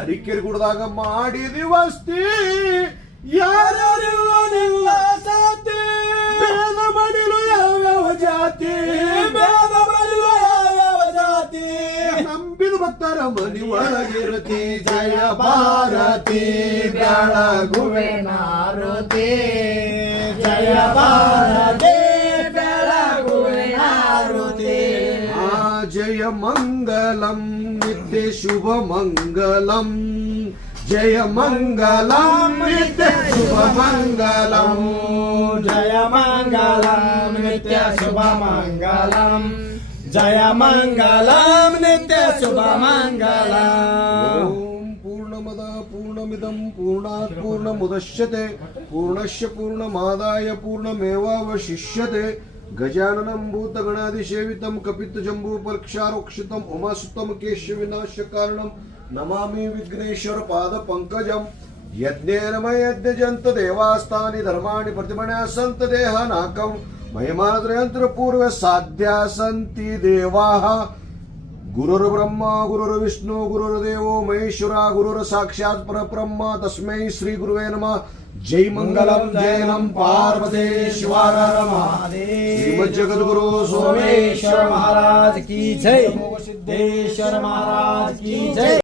ಅರಿಕೆರೆ ಮಾಡಿದಿ ವಸ್ತಿ ಯಾರಿಲ್ಲ ಸಾತಿ ಭೇದ ಮಾಡಿಲು ಯಾವ್ಯಾವ ಜಾತಿ ಭೇದ ಮಾಡಿಲು ಯಾವ್ಯಾವ ಜಾತಿ ನಂಬಿದ ಭಕ್ತರ ಮನಿ ಒಳಗಿರತಿ ಜಯ ಭಾರತಿ ಬೆಳಗುವೆ ಮಾರುತಿ ಜಯ ಭಾರತಿ ಬೆಳಗುವೆ ಮಾರುತಿ ಜಯ ಮಂಗಲಂ ನಿತ್ಯ ಶುಭ ಮಂಗಲಂ ಜಯ ಮಂಗಲಂ ನಿತ್ಯ ಶುಭ ಮಂಗಲಂ ಜಯ ಮಂಗಲಂ ನಿತ್ಯ ಶುಭ ಮಂಗಲಂ ಜಯ ಮಂಗಲಂ ನಿತ್ಯ ಶುಭ ಮಂಗಲಂ ಪೂರ್ಣಮದ ಪೂರ್ಣಮಿದಂ ಪೂರ್ಣಾತ್ ಪೂರ್ಣಮುದಶ್ಯತೆ ಪೂರ್ಣಸ್ಯ ಪೂರ್ಣಮಾದಾಯ ಪೂರ್ಣಮೇವಾವಶಿಷ್ಯತೆ ಗಜಾನನಂ ಭೂತಗಣಾಧಿಸೇವಿತಂ ಕಪಿತ್ತಜಂಬೂಫಲಕ್ಷಾರೋಕ್ಷಿತಂ ಉಮಾಸುತಂ ಕೇಶವಿನಾಶಕಾರಣಂ ನಮಾಮಿ ವಿಘ್ನೇಶ್ವರ ಪಾದ ಪಂಕಜಂ ಯಜ್ಞೇನ ಮಯಜ್ಞಜಂತ ದೇವಾಸ್ತಾನಿ ಧರ್ಮಾಣಿ ಪ್ರತಿಮಣ್ಯ ಸಂತ ದೇಹ ನಾಕಂ ಮಹಿಮಾನತ್ರಯಂತ್ರ ಪೂರ್ವ ಸಾಧ್ಯ ಸಂತಿ ದೇವಾಃ ಗುರುರ್ಬ್ರಹ್ಮ ಗುರುರ್ವಿಷ್ಣು ಗುರುರ್ದೇವೋ ಮಹೇಶ್ವರ ಗುರುರ್ ಸಾಕ್ಷಾತ್ ಪರಬ್ರಹ್ಮ ತಸ್ಮೈ ಶ್ರೀ ಗುರುವೇ ನಮಃ जय मंगलम जय नम पार्वतीश्वर श्रीमद जगद्गुरु सोमेश्वर महाराज की जय सिद्धेश्वर महाराज की जय।